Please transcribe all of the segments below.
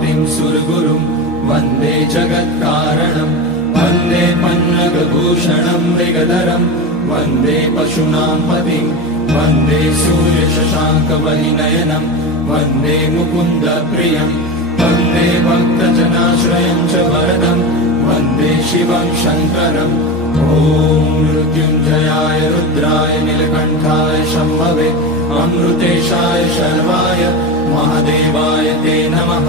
पतिं सुरगुरुं वन्दे जगत्कारणं वन्दे पन्नगभूषणं मृगधरं वन्दे पशूनां पतिं वन्दे सूर्यशशाङ्कवलिनयनं वन्दे मुकुन्दप्रियं वन्दे भक्तजनाश्रयं च वरदं वन्दे शिवं शङ्करम् ॐ मृत्युञ्जयाय रुद्राय नीलकण्ठाय शम्भवे अमृतेशाय शर्वाय महादेवाय ते नमः।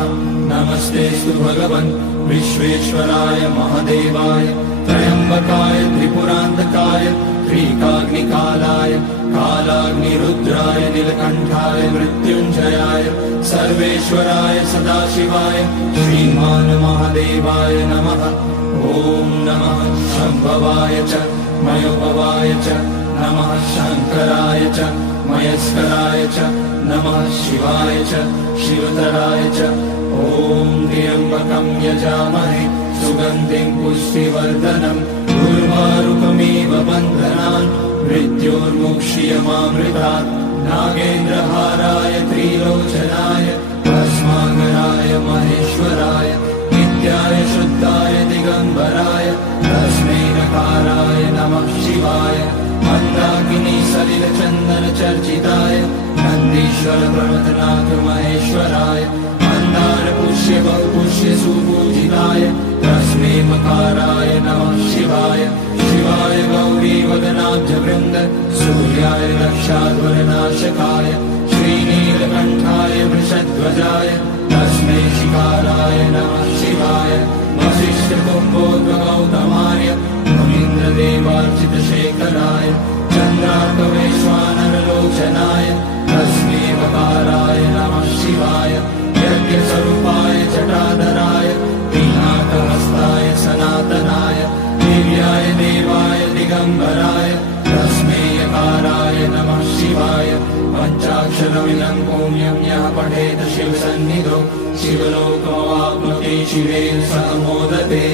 नमस्तेऽस्तु भगवन् विश्वेश्वराय महादेवाय त्र्यम्बकाय त्रिपुरान्तकाय त्रिकाग्निकालाय कालाग्निरुद्राय नीलकण्ठाय मृत्युञ्जयाय सर्वेश्वराय सदाशिवाय श्रीमान् महादेवाय नमः। ॐ नमः शम्भवाय च मयोभवाय च नमः शङ्कराय च मयस्कराय च नमः शिवाय च शिवतराय च ॐ त्र्यम्बकं यजामहे सुगन्धिं पुष्टिवर्धनम् उर्वारुकमिव बन्धनान् मृत्योर्मुक्ष्यमामृतात् नागेन्द्रहाराय त्रिलोचनाय भस्माङ्गराय महेश्वराय नित्याय शुद्धाय दिगम्बराय तस्मै नकाराय नमः शिवाय मन्दाकिनी सलिलचन्दनचर्चिताय नन्दीश्वर प्रमथनाथ महेश्वराय मन्दारपुष्य बहुपुष्य सुपूजिताय तस्मै मकाराय नमः शिवाय शिवाय गौरीवदनाब्जवृन्द सूर्याय रक्षाध्वरनाशकाय श्रीनीलकण्ठाय वृषध्वजाय तस्मै शिकाराय नमः शिवाय वसिष्ठकुम्भोद्भगौतमाय मुनीन्द्रदेवार्चितशेखराय चन्द्रार्कवैश्वानरलोचनाय तस्मै वकाराय नमः शिवाय यज्ञस्वरूपाय जटाधराय पिनाकहस्ताय सनातनाय दिव्याय देवाय दिगम्बराय तस्मै यकाराय नमः शिवाय पञ्चाक्षरमिदं पुण्यं यः पठेत शिवसन्निधौ शिवलोकमवाप्नोति शिवेन सह मोदते।